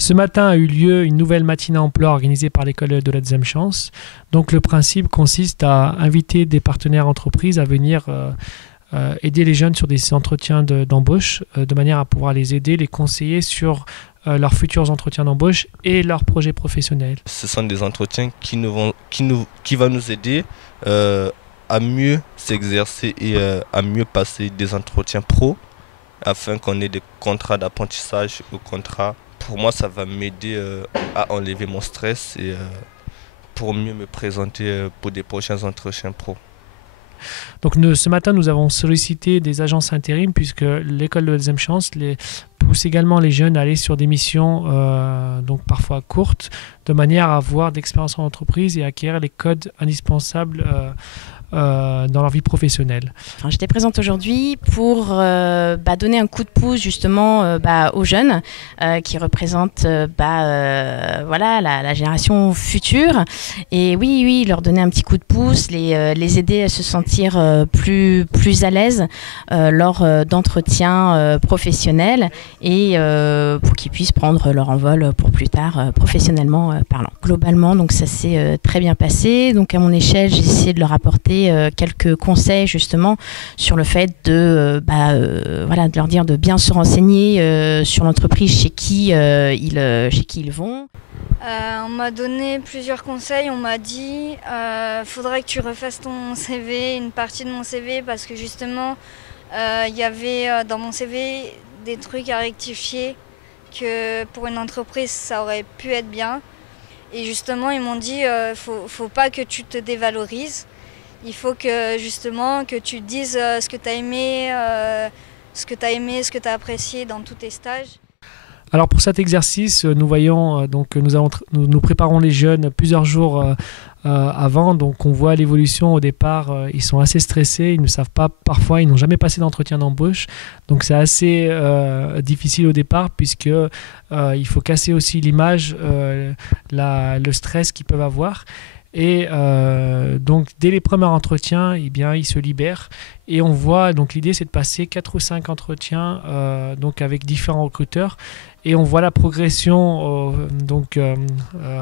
Ce matin a eu lieu une nouvelle matinée emploi organisée par l'école de la deuxième chance. Donc le principe consiste à inviter des partenaires entreprises à venir aider les jeunes sur des entretiens d'embauche, de manière à pouvoir les aider, les conseiller sur leurs futurs entretiens d'embauche et leurs projets professionnels. Ce sont des entretiens qui vont nous aider à mieux s'exercer et à mieux passer des entretiens pro afin qu'on ait des contrats d'apprentissage ou contrats. Pour moi, ça va m'aider à enlever mon stress et pour mieux me présenter pour des prochains entretiens pro. Donc ce matin, nous avons sollicité des agences intérim puisque l'école de la deuxième chance pousse également les jeunes à aller sur des missions donc parfois courtes, de manière à avoir d'expérience en entreprise et acquérir les codes indispensables dans leur vie professionnelle. Enfin, j'étais présente aujourd'hui pour donner un coup de pouce justement aux jeunes qui représentent la génération future et oui, leur donner un petit coup de pouce, les aider à se sentir plus à l'aise lors d'entretiens professionnels et pour qu'ils puissent prendre leur envol pour plus tard professionnellement parlant. Globalement, donc ça s'est très bien passé. Donc à mon échelle, j'ai essayé de leur apporter quelques conseils justement sur le fait de leur dire de bien se renseigner sur l'entreprise chez qui ils vont. On m'a donné plusieurs conseils. On m'a dit faudrait que tu refasses ton CV, une partie de mon CV, parce que justement il y avait dans mon CV des trucs à rectifier que pour une entreprise ça aurait pu être bien. Et justement ils m'ont dit faut pas que tu te dévalorises. Il faut que justement que tu dises ce que tu as aimé, ce que tu as apprécié dans tous tes stages. Alors pour cet exercice, nous préparons les jeunes plusieurs jours avant, donc on voit l'évolution au départ, ils sont assez stressés, ils ne savent pas, parfois ils n'ont jamais passé d'entretien d'embauche, donc c'est assez difficile au départ puisque il faut casser aussi l'image, le stress qu'ils peuvent avoir. Et donc dès les premiers entretiens, ils se libèrent et on voit, donc l'idée c'est de passer 4 ou 5 entretiens donc avec différents recruteurs et on voit la progression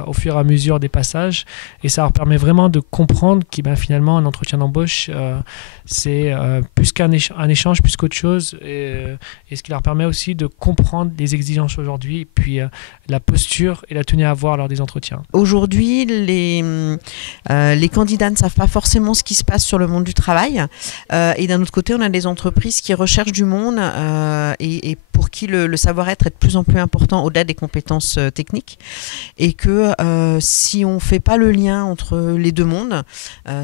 au fur et à mesure des passages et ça leur permet vraiment de comprendre que finalement un entretien d'embauche c'est plus qu'un échange, plus qu'autre chose et ce qui leur permet aussi de comprendre les exigences aujourd'hui et puis la posture et la tenue à avoir lors des entretiens. Aujourd'hui, les candidats ne savent pas forcément ce qui se passe sur le monde du travail et d'un autre côté, on a des entreprises qui recherchent du monde et pour qui le savoir-être est de plus en plus important au-delà des compétences techniques et que si on ne fait pas le lien entre les deux mondes,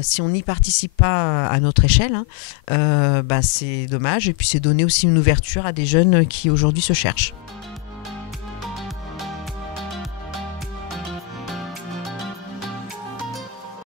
si on n'y participe pas à notre échelle, c'est dommage et puis c'est donner aussi une ouverture à des jeunes qui aujourd'hui se cherchent.